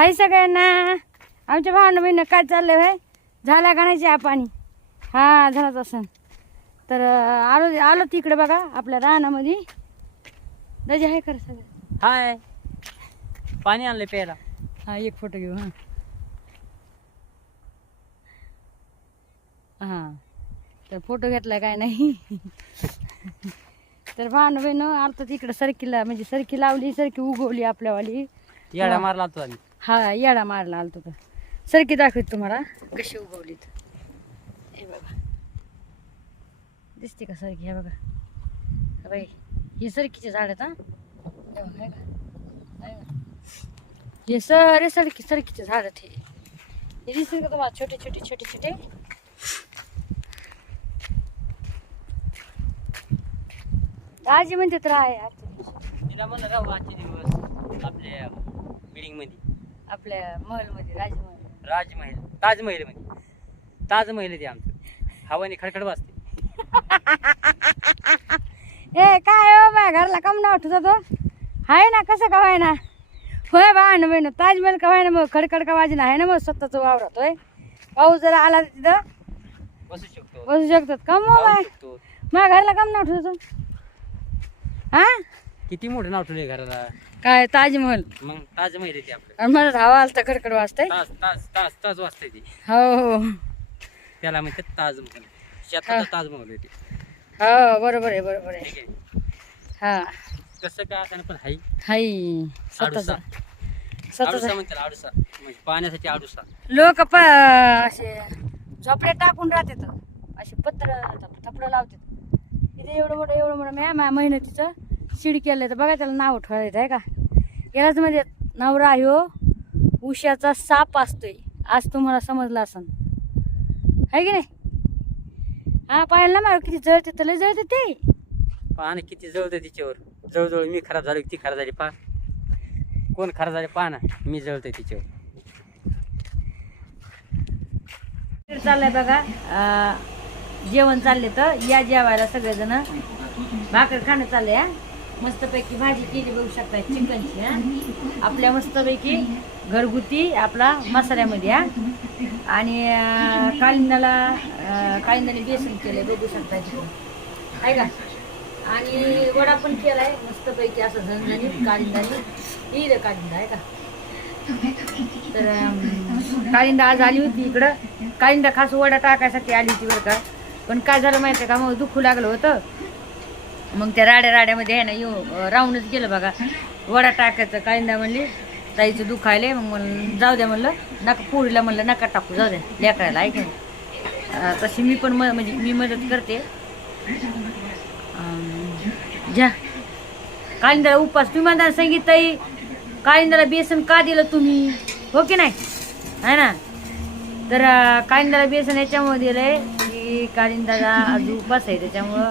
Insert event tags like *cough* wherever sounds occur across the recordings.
हाय सगळ्यांना. आमच्या भावना बहिणी काय चाललंय भाई झाला का नाही चहा पाणी? हा झालाच असं तर आलो आलो तिकडे बघा आपल्या रानामध्ये. दजी आहे खरं सगळं. हाय. पाणी आणले प्यायला. हा एक फोटो घेऊ हां. हां. तर फोटो घेतला काय नाही. तर भावना बहिण आलतो तिकडं सरकीला म्हणजे सरकी लावली सरकी उगवली आपल्यावाली. येडा मारला तो आम्ही. हा येडा मारला आलतो तर. सरकी दाखवत तुम्हाला. कशी उगवलीत? हे बघा. दिसते का सरकी? हे बघा. हे बाई ही सरकीचे झाड आहेत हा. हे हे? हे. हे सरे सरकी सरकीचे झाड आहेत हे. हे दिसते का तुम्हाला छोटे छोटे छोटे छोटे? आजी म्हणते तर आहे. तिला म्हणलं राहू आजचे दिवस आपल्या बिल्डिंगमध्ये. आपल्या महलमध्ये राजमहल. राजमहल. ताजमहलमध्ये ताजमहल ते आमचं. हवाने खडखड वाजते. *laughs* ए काय हो बाय घरला कम ना उठत तो? आहे ना कसं का व्हाय ना होय बा ना बहिण. ताजमहल का व्हाय ना मग? खडखड का वाजी ना आहे ना मग स्वतःच वावरात होय पाऊस जर आला तिथं. बसू शकतो. बसू शकतात कम हो बाय? शकतो. माझ्या घरला कम ना उठत तो हा किती मोठं नाव ठेवलंय घराला? काय ताजमहल. मग ताजमहल आहे ते आपलं. आणि मला हवा आलता खडखड वाजतंय. ताज ताज ताज ताज वाजतंय ते. हो हो. त्याला म्हणतात ताजमहल. शेताचा ताजमहल आहे ते. हो बरोबर आहे बरोबर आहे. ठीक आहे. हा. कसं काय असं पण हाय. आडुसा. स्वतःचा. आडुसा स्वतःचा म्हणतात आडुसा. म्हणजे पाण्यासाठी आडुसा. लोक प असे झोपडे टाकून राहतात असे पत्र थपडं लावतात. इथे एवढं मोठं एवढं मोठं मॅ मा मेहनतीचं. शिड केलं तर बघा त्याला नाव ठेवायचं आहे का? यालाच म्हणजे नवरा ह्यो उशाचा साप असतोय. आज तुम्हाला समजलं असन. आहे की नाही? हा पाहिलं ना मला किती जळते तर लय जळते ते. पाणी किती जळतं तिच्यावर. जवळजवळ मी खराब झालो ती खराब झाली पा कोण खराब झाले पहा ना. मी जळतोय तिच्यावर. चाललंय बघा. जेवण चालले तर या जेवायला सगळेजण. भाकर खाणं चाललंय हा. मस्तपैकी भाजी केली बघू शकता चिकनची हा. आपल्या मस्तपैकी घरगुती आपला मसाल्यामध्ये हा. आणि कालिंदाला कालिंदाने बेसन केलंय बघू शकता आहे का? आणि वडा पण केलाय मस्तपैकी असं झणझणीत कालिंदाने येईल कालिंदा आहे का? तर कालिंदा आज आली होती इकडं. कालिंदा खास वडा टाकायसाठी आली होती बरं का. पण काय झालं माहिती आहे का? मग दुखू लागलं होतं. मग त्या राड्या राड्यामध्ये आहे ना येऊ राहूनच गेलं बघा. वडा टाकायचं कालिंदा म्हणली ताईचं दुखायले मग म्हणलं जाऊ द्या म्हणलं नका पोळीला म्हणलं नका टाकू जाऊ द्या लेकरायला ऐक तशी मी पण म म्हणजे मी मदत करते. ज्या घ्या कालिंदाला उपास तुम्ही म्हणता सांगित ताई कालिंदाला बेसन का दिलं तुम्ही? हो की नाही? है ना? तर काळिंदाला कालिंदाला बेसन याच्यामुळे दिलंय की कालिंदाला आज उपास आहे त्याच्यामुळं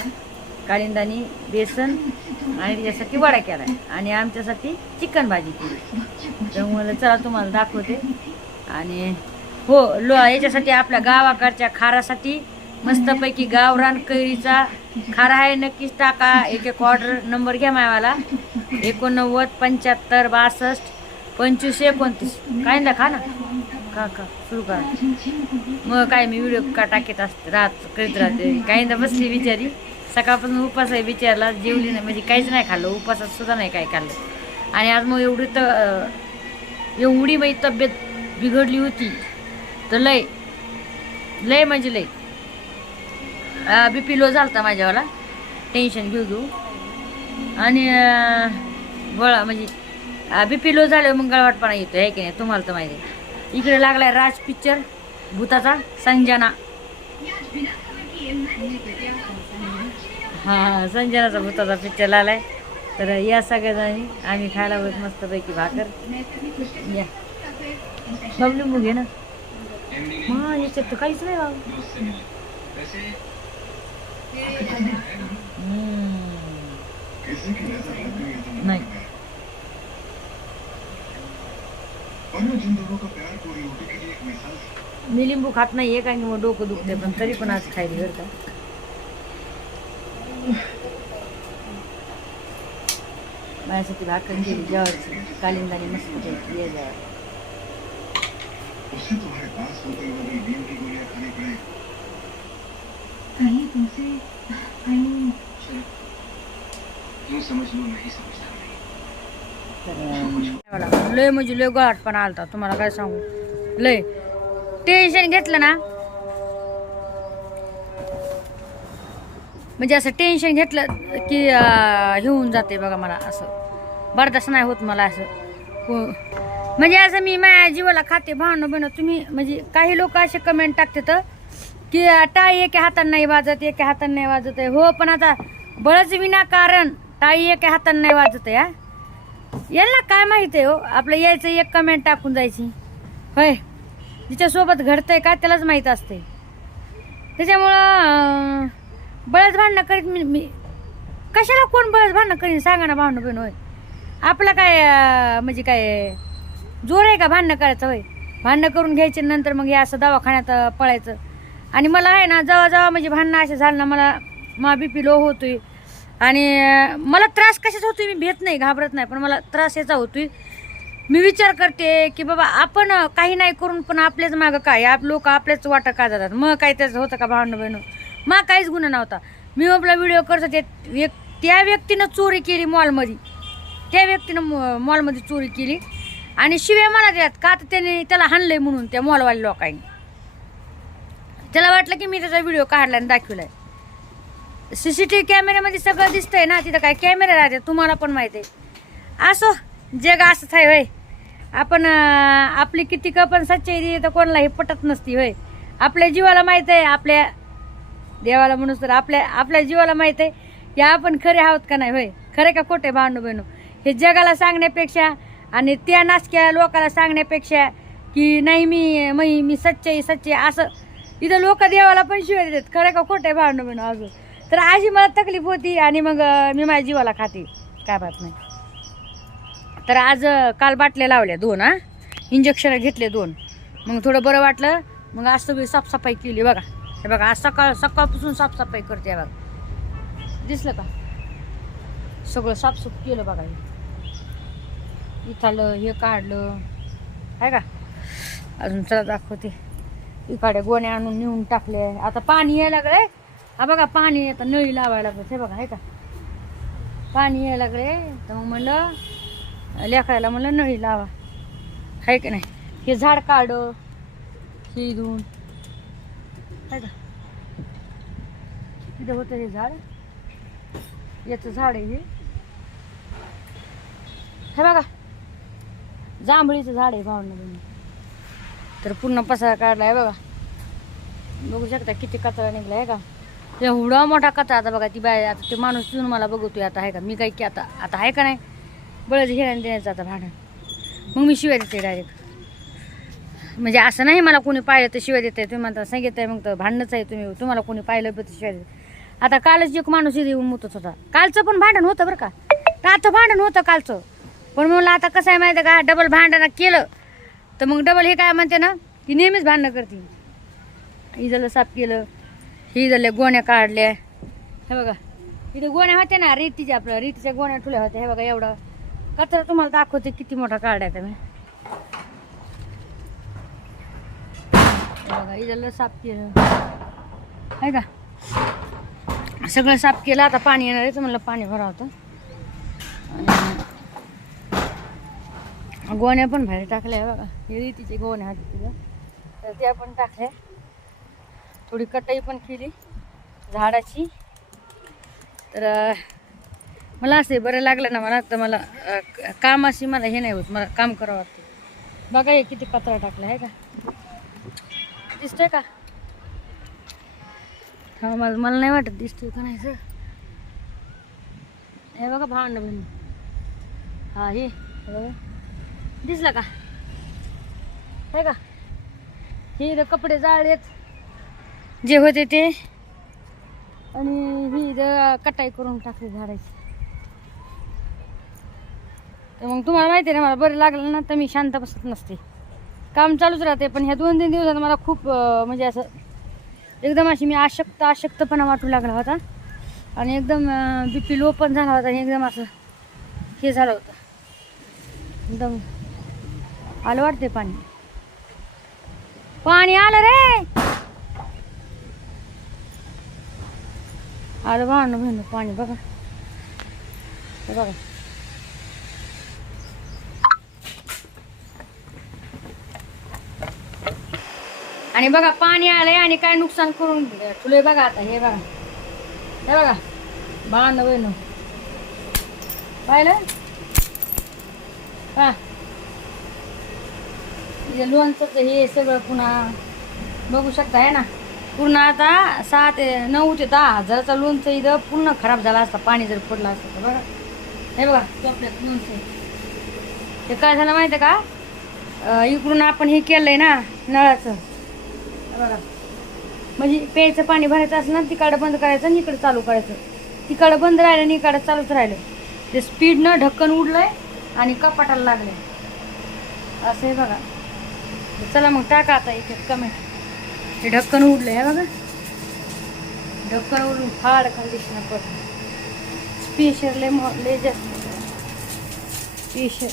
कालिंदानी बेसन आणि त्याच्यासाठी वडा केलाय. आणि आमच्यासाठी चिकन भाजी केली. त्यामुळे चला तुम्हाला दाखवते. आणि हो लो याच्यासाठी आपल्या गावाकडच्या खारासाठी मस्तपैकी गावरान कैरीचा खारा आहे. नक्कीच टाका. एक एक ऑर्डर नंबर घ्या मायवाला. एकोणनव्वद पंच्याहत्तर बासष्ट पंचवीस एकोणतीस. काय ना खा ना. का का सुरू करा. मग काय मी व्हिडिओ का टाकीत असते राहत करीत राहते. काहींदा ना बसली बिचारी. सकाळपासून उपास आहे बिचारला जेवली नाही म्हणजे काहीच नाही खाल्लं उपासात सुद्धा नाही काय खाल्लं. आणि आज मग एवढी तर एवढी माझी तब्येत बिघडली होती तर लय लय म्हणजे लय. बी पी लो झाला माझ्यावाला. टेन्शन घेऊ घेऊ. आणि अं, गोळा म्हणजे बी पी लो झाल्यावर मग गळवाटपणा येतो आहे की नाही तुम्हाला तर माहिती आहे. इकडे लागलाय राज पिक्चर भूताचा संजना. हा संजनाचा भूताचा पिक्चर लागलाय. तर या सगळ्याजणी आम्ही खायला बघत मस्तपैकी भाकर. या. बबली मुग घे ना? हा याच्यात तर काहीच नाही बाबा. नाही. मी लिंबू खात नाहीये कारण की मग डोकं दुखते पण तरी पण आज खायली बरं का. माझ्यासाठी भाकर केली जेवायची कालिंदाने मस्त पैकी ये जेवायला उससे तुम्हारे पास होते हुए भी नींद की गोलियाँ खानी पड़े कहीं तुमसे आई चलो यूँ समझ लो नहीं समझता लय म्हणजे लय पण आलता तुम्हाला काय सांगू लय टेन्शन घेतलं ना म्हणजे असं टेन्शन घेतलं की हे होऊन जाते बघा मला असं. बरदास्त नाही होत मला असं. हो. म्हणजे असं मी माझ्या जीवाला खाते भावनं बनव तुम्ही म्हणजे काही लोक असे कमेंट टाकतात की टाळी एका हातानं नाही वाजत एका हातानं नाही वाजत आहे. हो पण आता बळच विनाकारण टाळी एका हातानं नाही वाजत आहे यायला काय माहीत आहे हो? आपलं यायचं एक कमेंट टाकून जायची. होय. जिच्यासोबत घडतंय काय त्यालाच माहीत असते त्याच्यामुळं बळच भांडणं करीत मी मी कशाला कोण बळच भांडणं करीन? सांगा ना भांडणं बहीण होय. आपलं काय म्हणजे काय जोर आहे का भांडणं करायचं होय? भांडणं करून घ्यायचे नंतर मग हे असं दवाखान्यात पळायचं. आणि मला आहे ना जवा जवा म्हणजे भांडणं असे झालं ना मला मा बी पी लो होतोय. आणि मला त्रास कशाच होतोय मी भेट नाही घाबरत नाही पण मला त्रास याचा होतोय. मी विचार करते की बाबा आपण काही नाही करून पण आपल्याच मागं काय? आप लोक आपल्याच वाटं का जातात? मग काय त्याचं होतं का भांडणं बहिणं? मग काहीच गुन्हा नव्हता. मी आपला व्हिडिओ करतो ते त्या व्यक्तीनं चोरी केली मॉलमध्ये त्या व्यक्तीनं मॉलमध्ये चोरी केली. आणि शिव्या मला द्यात का तर त्याने त्याला हाणलंय म्हणून त्या मॉलवाल्या लोकांनी. त्याला वाटलं की मी त्याचा व्हिडिओ काढला आणि दाखवलाय. व्ही कॅमेऱ्यामध्ये सगळं दिसतंय ना तिथं काय कॅमेरा राहते तुम्हाला पण माहिती आहे. असो जग असंच आहे होय. आपण आपली किती का पण सच्चाई दिली तर कोणालाही पटत नसती होय. आपल्या जीवाला माहीत आहे आपल्या देवाला म्हणून तर आपल्या आपल्या जीवाला माहीत आहे की आपण खरे आहोत का नाही होय? खरे का खोटे भांडू बहिणू? हे जगाला सांगण्यापेक्षा आणि त्या नाचक्या लोकाला सांगण्यापेक्षा की नाही मी मी मी सच्चाई सच्चे असं. इथं लोक देवाला पण शिवाय देतात. खरं का खोटे भांडू बहिणू अजून? तर अशी मला तकलीफ होती आणि मग मी माझ्या जीवाला खाते. काय बात नाही. तर आज काल बाटल्या लावल्या दोन हां. इंजेक्शन घेतले दोन. मग थोडं बरं वाटलं. मग आज सगळी साफसफाई केली बघा. हे बघा आज सकाळ सकाळपासून साफसफाई करते बघा. दिसलं का? सगळं साफसूफ केलं बघा हे. इथालं हे काढलं. आहे का? अजून चला दाखवते. इकडे गोण्या आणून नेऊन टाकले. आता पाणी यायला लागलंय हा बघा पाणी आता नळी लावायला लागत हे बघा आहे का? पाणी यायला लागले तर मग म्हणलं लेखायला म्हणलं नळी लावा. आहे का नाही? हे झाड काढ हे धुवून. आहे का? इथं होतं हे झाड. याचं झाड आहे हे. हे बघा. जांभळीचं झाड आहे भावना तर पूर्ण पसारा काढलाय बघा. बघू शकता किती कचरा निघलाय आहे का? एवढा मोठा कचरा आता बघा ती बाय आता ते माणूस येऊन मला बघतोय आता आहे का? मी काय की आता आता आहे का नाही? बळच घेण्या देण्याचं आता भाडं मग मी शिवाय देते डायरेक्ट म्हणजे असं नाही मला कोणी पाहिलं तर शिवाय देते तुम्ही म्हणता सांगितलं मग तर भांडणंच आहे तुम्ही. तुम्हाला कोणी पाहिलं पण शिवाय देत आता कालच एक माणूस इथे येऊन मुतच होता. कालचं पण भांडण होतं बरं का. आता भांडण होतं कालचं. पण म्हणलं आता कसं आहे माहिती आहे का? डबल भांडणं केलं तर मग डबल हे काय म्हणते ना की नेहमीच भांडणं करते इजलं साफ केलं ही झाल्या गोण्या काढल्या. हे बघा. इथे गोण्या होत्या ना रेतीच्या आपल्या रेतीच्या गोण्या ठुल्या होत्या. हे बघा एवढं. कचरा तुम्हाला दाखवते किती मोठा काढाय तुम्ही. बघा इथलं साफ केलं. आहे का? सगळं साफ केलं आता पाणी येणार आहे तर म्हणलं पाणी भरा होतं आणि गोण्या पण बाहेर टाकल्या बघा. हे रीतीचे गोण्या आहेत तिथं. तर त्या पण टाकल्या. थोडी कटाई पण केली झाडाची. तर मला असे बरं लागलं ना मला तर मला कामाशी काम अशी मला हे नाही होत मला काम करावं वाटतं. बघा हे किती कचरा टाकला आहे का? दिसतोय का? हा मला मला नाही वाटत दिसतोय का नाही सर हे बघा भांड बहिणी. हा. हे बघा. दिसलं का? हे का? हे इथं कपडे जाळलेत. जे होते ते. आणि ही इथं कटाई करून टाकली झाडाची. तर मग तुम्हाला माहिती आहे ना मला बरं लागलं ना तर मी शांत बसत नसते. काम चालूच राहते पण ह्या दोन तीन दिवसात मला खूप म्हणजे असं एकदम अशी मी आशक्त आशक्तपणा वाटू लागला होता. आणि एकदम बी पी लो पण झाला होता आणि एकदम असं हे झालं होतं. एकदम आलं वाटते पाणी. पाणी आलं रे! आलं भांडण बहिण पाणी बघा. बघा. आणि बघा पाणी आलंय आणि काय नुकसान करून ठुले बघा आता हे बघा. हे बघा भांडण वैन पाहिलं पा लोणचं हे सगळं पुन्हा बघू शकता आहे ना. पूर्ण आता सहा ते नऊ ते दहा हजाराचा लोणचं इथं पूर्ण खराब झाला असता पाणी जर पडलं असतं तर बघा. हे बघा चॉकलेट लोणचं. हे काय झालं माहिती आहे का इकडून आपण हे केलं आहे ना नळाचं. बघा. म्हणजे प्यायचं पाणी भरायचं असलं ना तिकडं बंद करायचं आणि इकडं चालू करायचं. तिकडं बंद राहिलं आणि इकडं चालूच राहिलं. ते स्पीडनं ढक्कन उडलंय आणि कपाटाला लागले असं आहे बघा. चला मग टाका आता इथे कमेंट हे ढक्कन उडलं हे बघा. ढक्कन उडून फाड कंडिशन पडलं. स्पेशल लय मो लय जास्त. स्पेशल